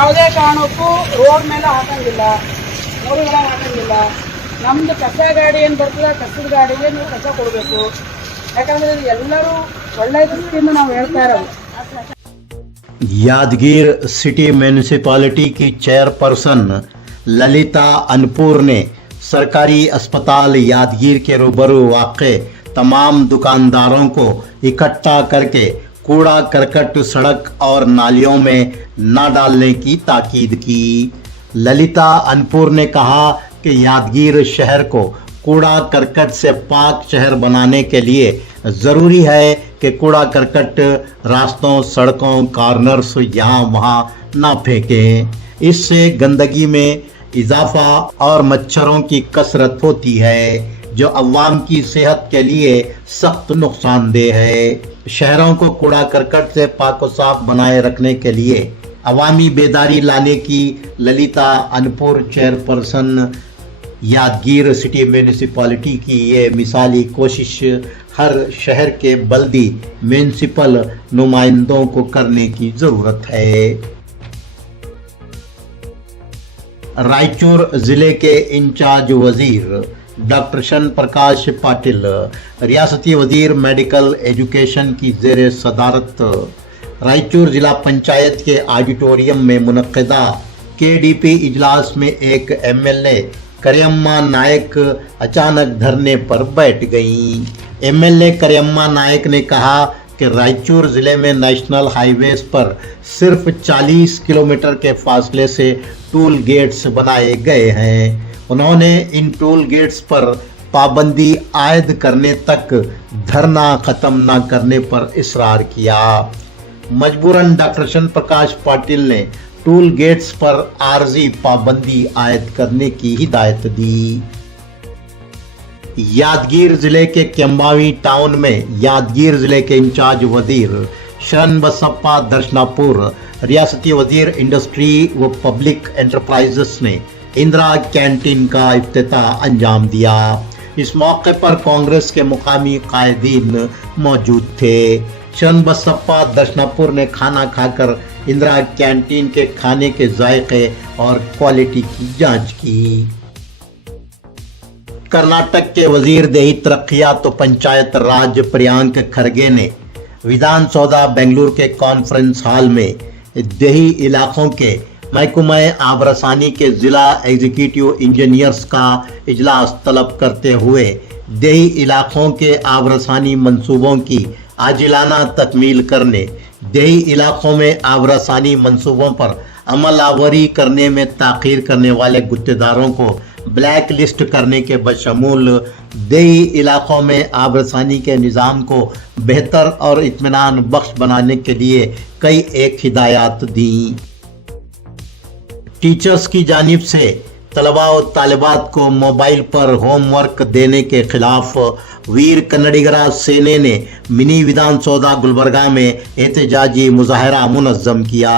ಯಾವುದೇ ಕಾರಣಕ್ಕೂ ರೋಡ್ ಮೇಲೆ ಹಾಕಂಗಿಲ್ಲ, ಮೋರಿಗಳ ಹಾಕಂಗಿಲ್ಲ. ನಮ್ದು ಕಸ ಗಾಡಿ ಏನು ಬರ್ತದೆ, ಕಸದ ಗಾಡಿಗೆ ನೀವು ಕಸ ಕೊಡಬೇಕು. ಯಾಕಂದ್ರೆ ಎಲ್ಲರೂ ಒಳ್ಳೆಯ ದೃಷ್ಟಿಯಿಂದ ನಾವು ಹೇಳ್ತಾ ಇರೋದು. यादगीर सिटी म्यूनिसिपैलिटी की चेयरपर्सन ललिता अनपुर ने सरकारी अस्पताल यादगीर के रूबरू वाक़े तमाम दुकानदारों को इकट्ठा करके कूड़ा करकट सड़क और नालियों में न डालने की ताकीद की। ललिता अनपुर ने कहा कि यादगीर शहर को कूड़ा करकट से पाक शहर बनाने के लिए ज़रूरी है कि कूड़ा करकट रास्तों, सड़कों, कॉर्नर्स यहाँ वहाँ ना फेंकें। इससे गंदगी में इजाफा और मच्छरों की कसरत होती है, जो अवाम की सेहत के लिए सख्त नुकसानदेह है। शहरों को कूड़ा करकट से पाक व साफ बनाए रखने के लिए अवामी बेदारी लाने की Lalita Anpur chairperson Yadgir city municipality की ये मिसाली कोशिश हर शहर के बल्दी म्यूनिसिपल नुमाइंदों को करने की ज़रूरत है। रायचूर ज़िले के इंचार्ज वज़ीर डॉक्टर शन प्रकाश पाटिल रियासती वज़ीर मेडिकल एजुकेशन की ज़ेर सदारत रायचूर ज़िला पंचायत के ऑडिटोरियम में मुनक़्क़दा KDP इजलास में एक MLA करियम्मा नायक अचानक धरने पर बैठ गईं। MLA करियम्मा नायक ने कहा कि रायचूर ज़िले में नेशनल हाईवेज पर सिर्फ 40 किलोमीटर के फासले से टूल गेट्स बनाए गए हैं। उन्होंने इन टूल गेट्स पर पाबंदी आयद करने तक धरना ख़त्म न करने पर इसरार किया। मजबूरन डॉक्टर शन प्रकाश पाटिल ने टूल गेट्स पर आर्जी पाबंदी आयद करने की हिदायत दी। यादगीर ज़िले के केम्बावी टाउन में यादगीर ज़िले के इंचार्ज वज़ीर शरण बसप्पा दर्शनापुर रियासती वज़ीर इंडस्ट्री व पब्लिक एंटरप्राइजेस ने इंदिरा कैंटीन का इफ्तिताह अंजाम दिया। इस मौके पर कांग्रेस के मुकामी कायदीन मौजूद थे। शरण बसप्पा दर्शनापुर ने खाना खाकर इंदिरा कैंटीन के खाने के जायके और क्वालिटी की जांच की। कर्नाटक के वजीर देही तरक्कियात तो पंचायत राज प्रियांक खरगे ने विधान सौदा बेंगलुरु के कॉन्फ्रेंस हॉल में देही इलाकों के महकमा आबरसानी के ज़िला एग्जीक्यूटिव इंजीनियर्स का इजलास तलब करते हुए देही इलाकों के आबरसानी मंसूबों की आजिलाना तकमील करने, देही इलाकों में आबरसानी मंसूबों पर अमलावरी करने में ताख़ीर करने वाले गुत्तेदारों को ब्लैक लिस्ट करने के बशमूल देही इलाकों में आबरसानी के निज़ाम को बेहतर और इत्मीनान बख्श बनाने के लिए कई एक हिदायत दी। टीचर्स की जानिब से तलबा और तालिबात को मोबाइल पर होमवर्क देने के खिलाफ वीर कन्नडिगरा सेने ने मिनी विधान सौदा गुलबर्गा में एहतजाजी मुजाहरा मुनज़्ज़म किया।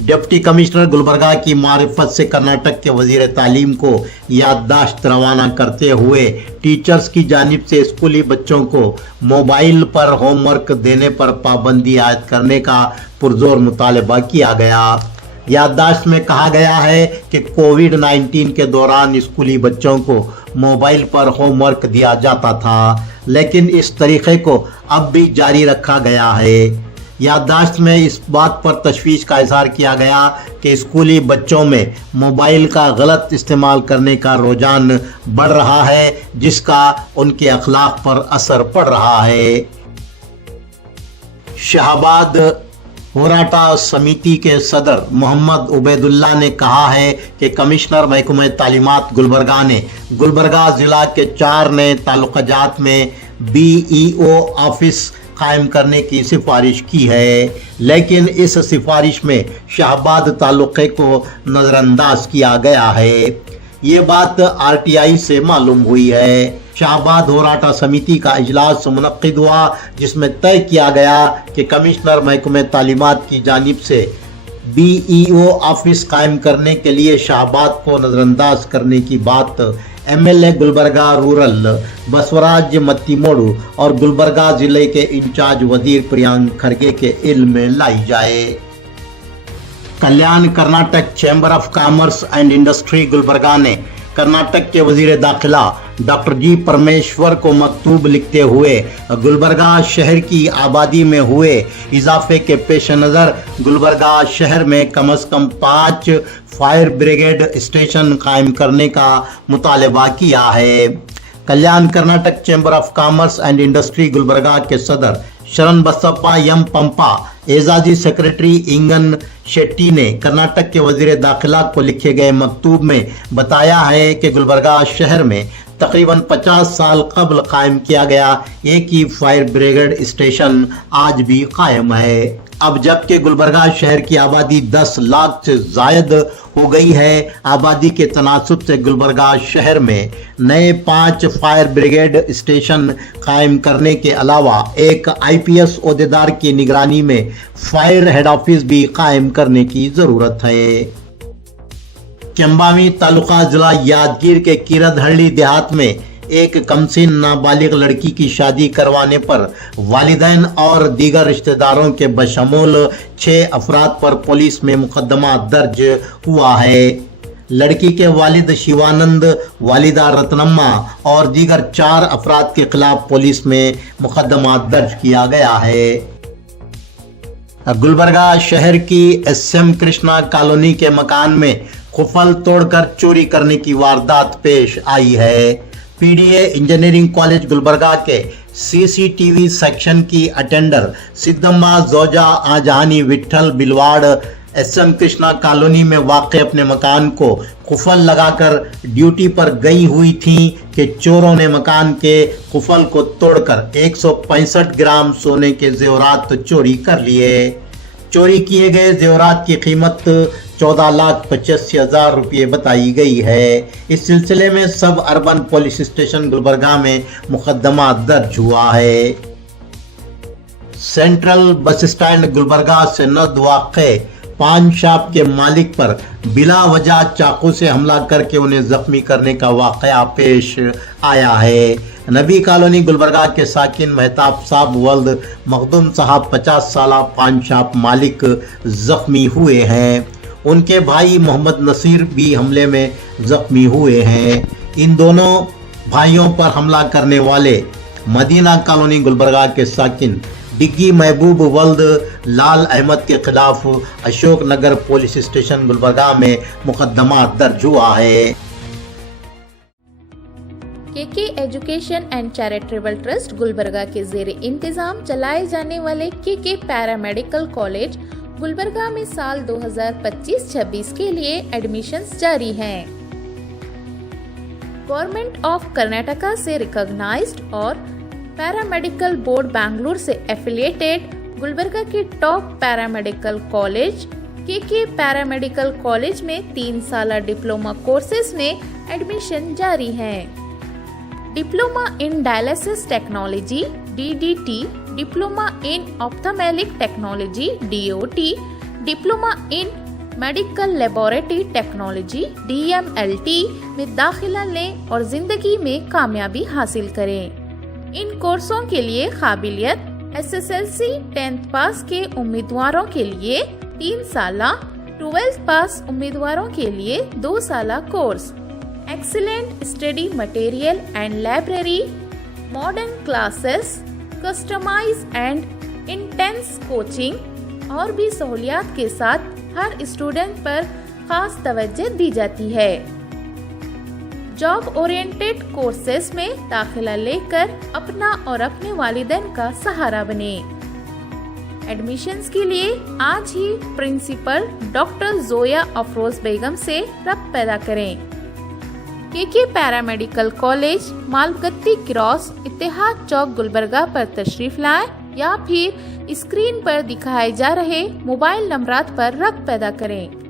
डिप्टी कमिश्नर गुलबर्गा की मारिफत से कर्नाटक के वजीर तालीम को याददाश्त रवाना करते हुए टीचर्स की जानिब से स्कूली बच्चों को मोबाइल पर होमवर्क देने पर पाबंदी आयद करने का पुरजोर मुतालबा किया गया। याददाश्त में कहा गया है कि कोविड-19 के दौरान स्कूली बच्चों को मोबाइल पर होमवर्क दिया जाता था, लेकिन इस तरीक़े को अब भी जारी रखा गया है। याददाश्त में इस बात पर तशवीश का इज़हार किया गया कि स्कूली बच्चों में मोबाइल का गलत इस्तेमाल करने का रुझान बढ़ रहा है, जिसका उनके अखलाक पर असर पड़ रहा है। शाहबाद होराटा समिति के सदर मोहम्मद उबैदुल्ला ने कहा है कि कमिश्नर महकमा तालीमात गुलबर्गा ने गुलबर्गा ज़िला के 4 नए ताल्लुकात में BEO ऑफिस कायम करने की सिफारिश की है, लेकिन इस सिफारिश में शाहबाद तालुके को नज़रअंदाज किया गया है। ये बात RTI से मालूम हुई है। शाहबाद होराटा समिति का इजलास मुनक्किद हुआ, जिसमें तय किया गया कि कमिश्नर महकमा तालीमात की जानिब से BEO ऑफिस कायम करने के लिए शाहबाद को नज़रअंदाज करने की बात MLA गुलबर्गा रूरल बसवराज मत्तीमोड़ू और गुलबर्गा ज़िले के इंचार्ज वजीर प्रियांक खरगे के इल्म में लाई जाए। Kalyan Karnataka chamber of commerce and industry Gulbarga ने कर्नाटक के वजीर दाखिला डॉक्टर जी परमेश्वर को मकतूब लिखते हुए गुलबर्गा शहर की आबादी में हुए इजाफे के पेश नज़र गुलबर्गा शहर में कम से कम 5 फायर ब्रिगेड स्टेशन कायम करने का मुतालबा किया है। Kalyan Karnataka chamber of commerce and industry Gulbarga के सदर शरण बसप्पा यम पंपा एजाजी सेक्रेटरी इंगन शेट्टी ने कर्नाटक के वजीर दाखिला को लिखे गए मकतूब में बताया है कि गुलबर्गा शहर में तकरीबन 50 साल कबल कायम किया गया एक ही फायर ब्रिगेड स्टेशन आज भी कायम है। अब जबकि गुलबर्गा शहर की आबादी 10 लाख से जायद हो गई है, आबादी के तनासुब से गुलबर्गा शहर में नए 5 फायर ब्रिगेड स्टेशन कायम करने के अलावा एक IPS ओहदेदार की निगरानी में फायर हेड ऑफिस भी कायम करने की ज़रूरत है। चंबावी तालुका जिला यादगीर के कीरदहल्ली देहात में एक कमसिन नाबालिग लड़की की शादी करवाने पर वालिदैन और दीगर रिश्तेदारों के बशमूल 6 अफराद पर पुलिस में मुकदमा दर्ज हुआ है। लड़की के वालिद शिवानंद, वालिदा रत्नम्मा और दीगर 4 अफराद के खिलाफ पुलिस में मुकदमा दर्ज किया गया है। गुलबर्गा शहर की SM कृष्णा कॉलोनी के मकान में कुफल तोड़कर चोरी करने की वारदात पेश आई है। PDA इंजीनियरिंग कॉलेज गुलबर्गा के CCTV सेक्शन की अटेंडर सिद्धम्मा जोजा आजहानी विठल बिलवाड़ SM कृष्णा कॉलोनी में वाक़ अपने मकान को कुफल लगाकर ड्यूटी पर गई हुई थी कि चोरों ने मकान के कुफल को तोड़कर 165 ग्राम सोने के जेवरात चोरी कर लिए। चोरी किए गए जेवरात की कीमत 14,85,000 रुपये बताई गई है। इस सिलसिले में सब अर्बन पुलिस स्टेशन गुलबर्गा में मुकदमा दर्ज हुआ है। सेंट्रल बस स्टैंड गुलबर्गा से नद वाक़े पान शॉप के मालिक पर बिला वजह चाकू से हमला करके उन्हें जख्मी करने का वाक़या पेश आया है। नबी कॉलोनी गुलबर्गा के साकिन महताब साहब वल्द मखदूम साहब 50 साल पान शॉप मालिक जख्मी हुए हैं। उनके भाई मोहम्मद नसीर भी हमले में जख्मी हुए हैं। इन दोनों भाइयों पर हमला करने वाले मदीना कॉलोनी गुलबर्गा के साकिन डिग्गी महबूब वल्द लाल अहमद के खिलाफ अशोक नगर पुलिस स्टेशन गुलबर्गा में मुकदमा दर्ज हुआ है। KK education and charitable trust Gulbarga के ज़ेरे इंतजाम चलाए जाने वाले KK पैरामेडिकल कॉलेज गुलबर्गा में साल 2025-26 के लिए एडमिशन्स जारी हैं। गवर्नमेंट ऑफ कर्नाटका से रिकॉग्नाइज्ड और पैरामेडिकल बोर्ड बेंगलुरु से एफिलिएटेड गुलबर्गा के top paramedical college KK paramedical college में 3 साल डिप्लोमा कोर्सेज में एडमिशन जारी हैं। Diploma in dialysis technology DDT, diploma in ophthalmic technology DOT, diploma in medical laboratory technology DMLT में दाखिला लें और जिंदगी में कामयाबी हासिल करें। इन कोर्सों के लिए काबिलियत SSLC 10th पास के उम्मीदवारों के लिए 3 साला, 12th पास उम्मीदवारों के लिए 2 साला course, excellent study material and library, modern classes, customize and intense coaching और भी सहूलियात के साथ हर स्टूडेंट पर खास तवज्जो दी जाती है। जॉब ओरिएंटेड कोर्सेज में दाखिला लेकर अपना और अपने वालिदैन का सहारा बने। एडमिशन्स के लिए आज ही प्रिंसिपल डॉक्टर जोया अफरोज बेगम से रब्त पैदा करें। KK पैरामेडिकल कॉलेज मालगत्ती क्रॉस इत्तेहाद चौक गुलबर्गा पर तशरीफ लाएं या फिर स्क्रीन पर दिखाए जा रहे मोबाइल नंबरात पर रब्त पैदा करें।